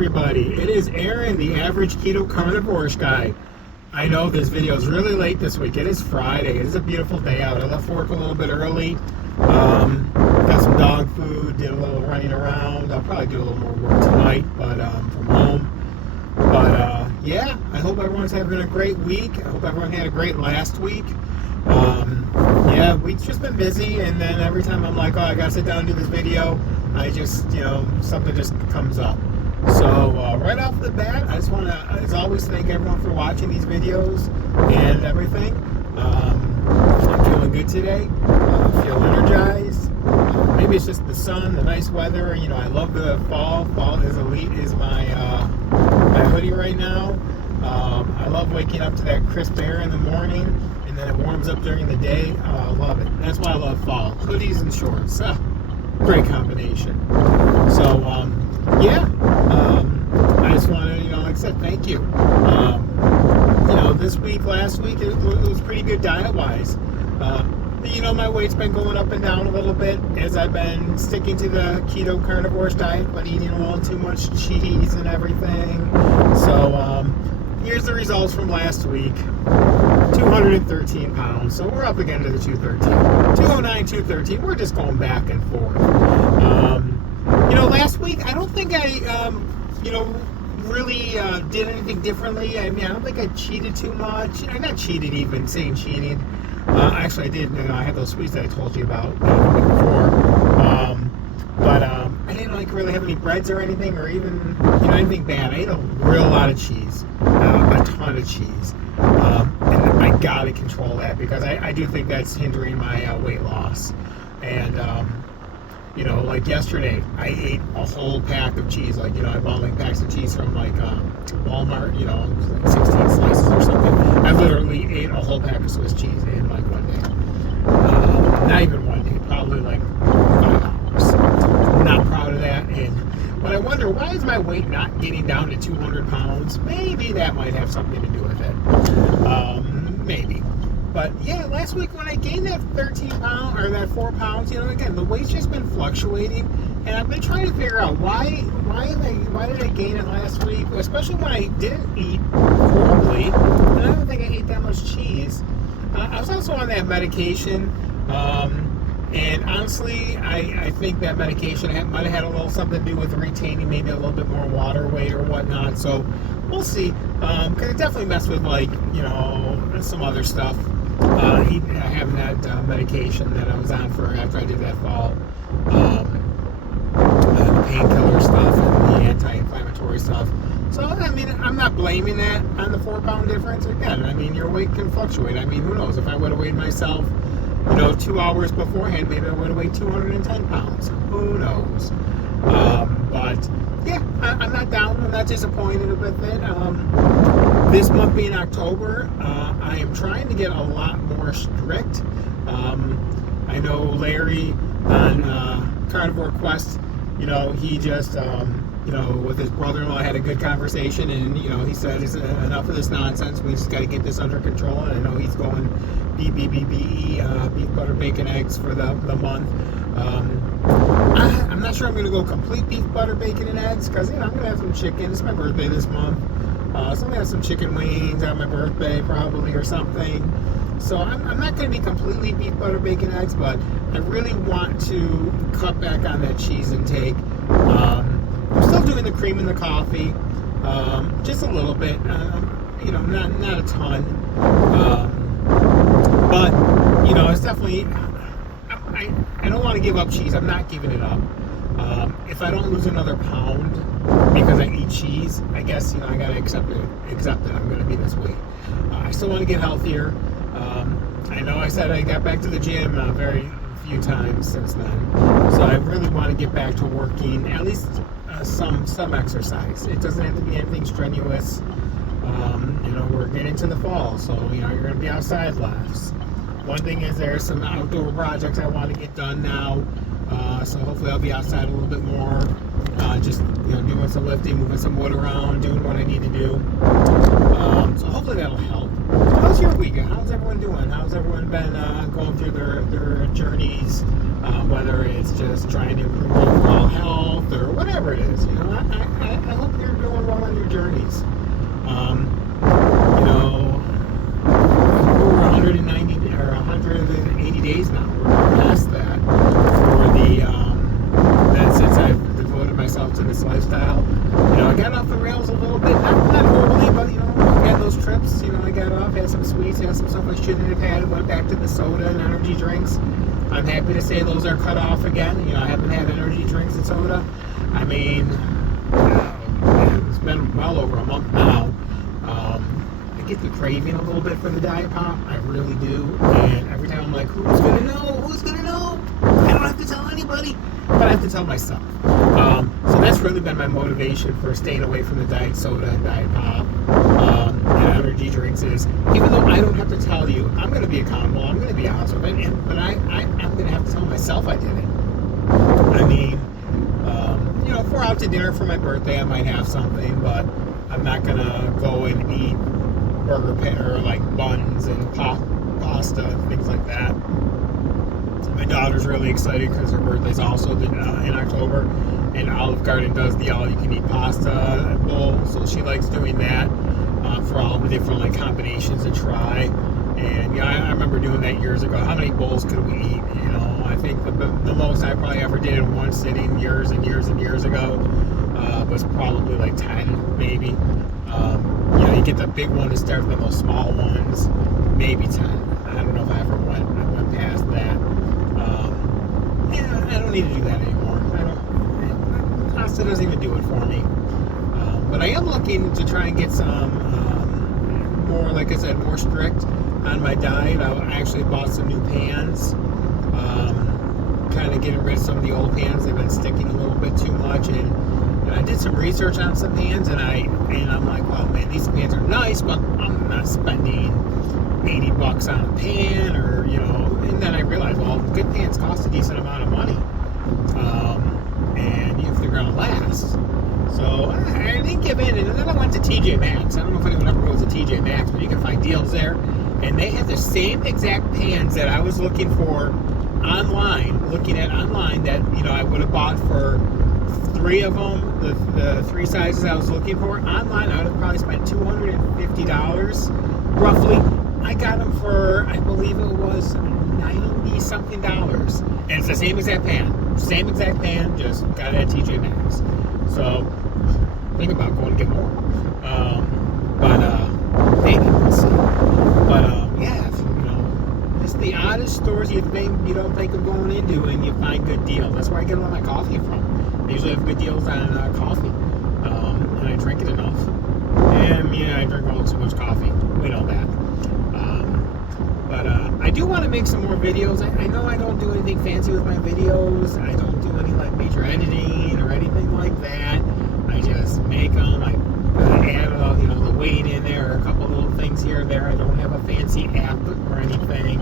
everybody, it is Aaron, the average keto carnivore guy. I know this video is really late this week. It is Friday. It is a beautiful day out. I left work a little bit early. Got some dog food, did a little running around. I'll probably do a little more work tonight, but from home. But yeah, I hope everyone's having a great week. I hope everyone had a great last week. Yeah, we've just been busy, and then every time I'm like, oh, I gotta sit down and do this video, I just, something just comes up. So right off the bat, I just want to, as always, thank everyone for watching these videos and everything. I'm feeling good today. I feel energized. Maybe it's just the sun, the nice weather. I love the fall. Fall is elite. Is my hoodie right now. I love waking up to that crisp air in the morning, and then it warms up during the day. I love it. That's why I love fall. Hoodies and shorts. Great combination. So, yeah. I just want to, like I said, thank you. This week, last week, it was pretty good diet-wise. My weight's been going up and down a little bit as I've been sticking to the keto carnivore diet, but eating a little too much cheese and everything. So, here's the results from last week. 213 pounds, so we're up again to the 213. 209, 213, we're just going back and forth. Last week, I don't think I, really did anything differently. I don't think I cheated too much. I'm not cheated even, saying cheating. Actually, I did. I had those sweets that I told you about before. But I didn't really have any breads or anything, or even anything bad. I ate a real lot of cheese, a ton of cheese, and I gotta control that because I do think that's hindering my weight loss. And like yesterday, I ate a whole pack of cheese. I bought packs of cheese from Walmart. Like 16 slices or something. I literally ate a whole pack of Swiss cheese in one day. Not even one day, probably 5 hours. Not proud of that. But I wonder, why is my weight not getting down to 200 pounds? Maybe that might have something to do with it. Maybe. But yeah, last week when I gained that 13 pounds or that 4 pounds, again, the weight's just been fluctuating, and I've been trying to figure out why did I gain it last week, especially when I didn't eat horribly, and I don't think I ate that much cheese. I was also on that medication, and honestly, I think that medication might have had a little something to do with retaining maybe a little bit more water weight or whatnot. So we'll see. Because it definitely messed with some other stuff. Having that medication that I was on for after I did that fall, the painkiller stuff and the anti-inflammatory stuff. So I'm not blaming that on the 4 pound difference. Again, your weight can fluctuate. Who knows? If I would have weighed myself 2 hours beforehand, maybe I would have weighed 210 pounds. Who knows? But yeah, I'm not down. I'm not disappointed with it. This month being October, I am trying to get a lot more strict. I know Larry on Carnivore Quest, he just, with his brother-in-law had a good conversation, and, he said, it's enough of this nonsense. We just got to get this under control. And I know he's going BBBE, beef, butter, bacon, eggs for the month. I'm not sure I'm going to go complete beef, butter, bacon, and eggs because, I'm going to have some chicken. It's my birthday this month. So I'm going to have some chicken wings on my birthday probably or something. So I'm not going to be completely beef, butter, bacon, eggs, but I really want to cut back on that cheese intake. I'm still doing the cream in the coffee, just a little bit, not a ton. But, it's definitely, I don't want to give up cheese. I'm not giving it up. If I don't lose another pound because I eat cheese, I guess, I got to accept that I'm going to be this weight. I still want to get healthier. I know I said I got back to the gym very few times since then. So I really want to get back to working, at least some exercise. It doesn't have to be anything strenuous. We're getting to the fall, so, you're going to be outside less. One thing is there's some outdoor projects I want to get done now. So hopefully I'll be outside a little bit more, just doing some lifting, moving some wood around, doing what I need to do. So hopefully that'll help. How's your weekend? How's everyone doing? How's everyone been going through their journeys, whether it's just trying to improve overall health or whatever? whatever it is. I hope you're doing well on your journeys. Over 190 or 180 days now. We're past that for that since I've devoted myself to this lifestyle. I got off the rails a little bit, not horribly, but I had those trips. I got off, had some sweets, had some stuff I shouldn't have had, went back to the soda and energy drinks. I'm happy to say those are cut off again. I haven't had energy drinks and soda. I mean, it's been well over a month now. I get the craving a little bit for the Diet Pop. I really do. And every time I'm like, who's gonna know? Who's gonna know? I don't have to tell anybody, but I have to tell myself. So that's really been my motivation for staying away from the diet soda and Diet Pop and energy drinks is, even though I don't have to tell you, I'm going to be accountable, I'm going to be honest with it, but I'm going to have to tell myself I did it. I mean, if we're out to dinner for my birthday, I might have something, but I'm not going to go and eat burger or like buns and pasta and things like that. My daughter's really excited because her birthday's also in October, and Olive Garden does the all-you-can-eat pasta bowl, so she likes doing that for all the different combinations to try. And I remember doing that years ago. How many bowls could we eat? I think the most I probably ever did in one sitting years and years and years ago was probably like 10, maybe. You get the big one to start with those small ones, maybe 10. I don't know if I ever went past that. I don't need to do that anymore. Pasta doesn't even do it for me. But I am looking to try and get some more, like I said, more strict on my diet. I actually bought some new pans. Kind of getting rid of some of the old pans. They've been sticking a little bit too much, and I did some research on some pans, and I'm like, well, man, these pans are nice, but I'm not spending $80 on a pan, or and then I realized, well, good pans cost a decent amount of money, and if they're gonna last. So I didn't give in, and then I went to TJ Maxx. I don't know if anyone ever goes to TJ Maxx, but you can find deals there, and they had the same exact pans that I was looking for looking at online that I would have bought for 3 of them, the 3 sizes I was looking for. Online, I would have probably spent $250 roughly. I got them for, I believe it was $90-something, and it's the same exact pan, just got it at TJ Maxx. So think about going to get more, maybe we'll see. But yeah, it's the oddest stores you don't think of going into, and you find good deals. That's where I get all my coffee from. They usually have good deals on coffee, and I drink it enough. And I drink a little too much coffee. We know that. But I do want to make some more videos. I know I don't do anything fancy with my videos. I don't do any major editing or anything like that. I just make them. I add the weight in there, a couple little things here and there. I don't have a fancy app or anything.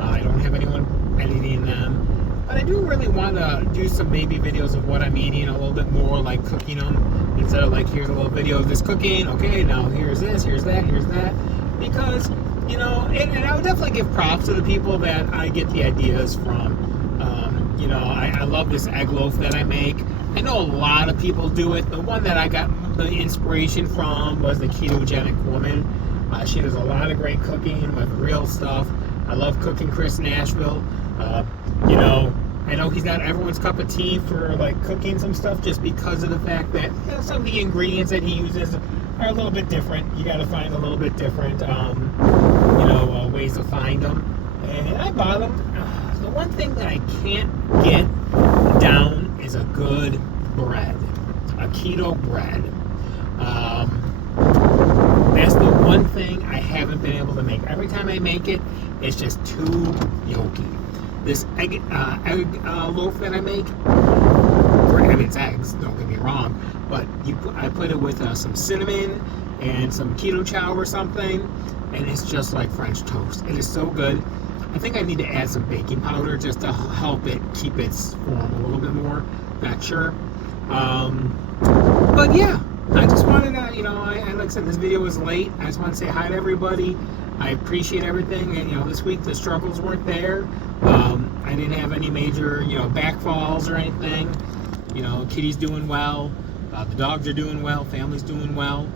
I don't have anyone editing them. But I do really want to do some maybe videos of what I'm eating, a little bit more like cooking them, instead of here's a little video of this cooking. Okay, now here's this, here's that, here's that. Because and I would definitely give props to the people that I get the ideas from. I love this egg loaf that I make. I know a lot of people do it. The one that I got the inspiration from was the Ketogenic Woman. She does a lot of great cooking with real stuff. I love cooking Chris Nashville. I know he's not everyone's cup of tea for cooking some stuff, just because of the fact that some of the ingredients that he uses are a little bit different. You got to find a little bit different, ways to find them. And I bought them. The one thing that I can't get down is a good bread, a keto bread. That's the one thing I haven't been able to make. Every time I make it, it's just too yolky. This egg loaf that I make, it's eggs, don't get me wrong, but I put it with some cinnamon and some keto chow or something, and it's just like French toast. It is so good. I think I need to add some baking powder just to help it keep its form a little bit more. Not sure. But yeah, I just wanted to, like I said, this video was late. I just want to say hi to everybody. I appreciate everything. And, this week the struggles weren't there. I didn't have any major, backfalls or anything. You know, Kitty's doing well. The dogs are doing well. Family's doing well.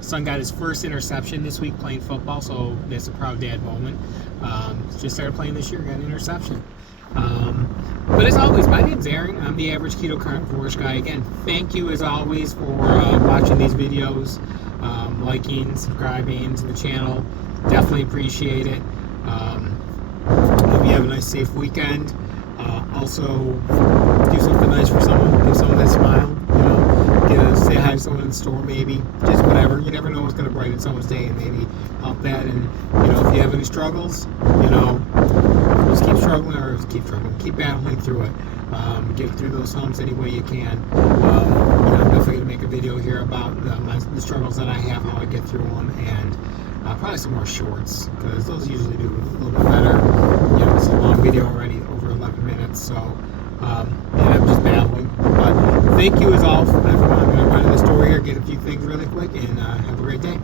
Son got his first interception this week playing football, so that's a proud dad moment. Just started playing this year, got an interception. But as always, my name's Aaron. I'm the Average Keto Carnivorous Guy. Again, thank you as always for watching these videos, liking, subscribing to the channel. Definitely appreciate it. Hope you have a nice, safe weekend. Also, do something nice for someone. Give someone that smile. You know, say hi to someone in the store, maybe. Just whatever. You never know what's going to brighten someone's day, and maybe help that. And you know, if you have any struggles, you know, just keep struggling, or keep struggling, keep battling through it. Get through those humps any way you can. You know, I'm definitely going to make a video here about the struggles that I have, how I get through them, and probably some more shorts, because those usually do a little bit better. You know, it's a long video already, over 11 minutes, so and I'm just babbling. But thank you as all, everyone. I'm going to run to the store here, get a few things really quick, and have a great day.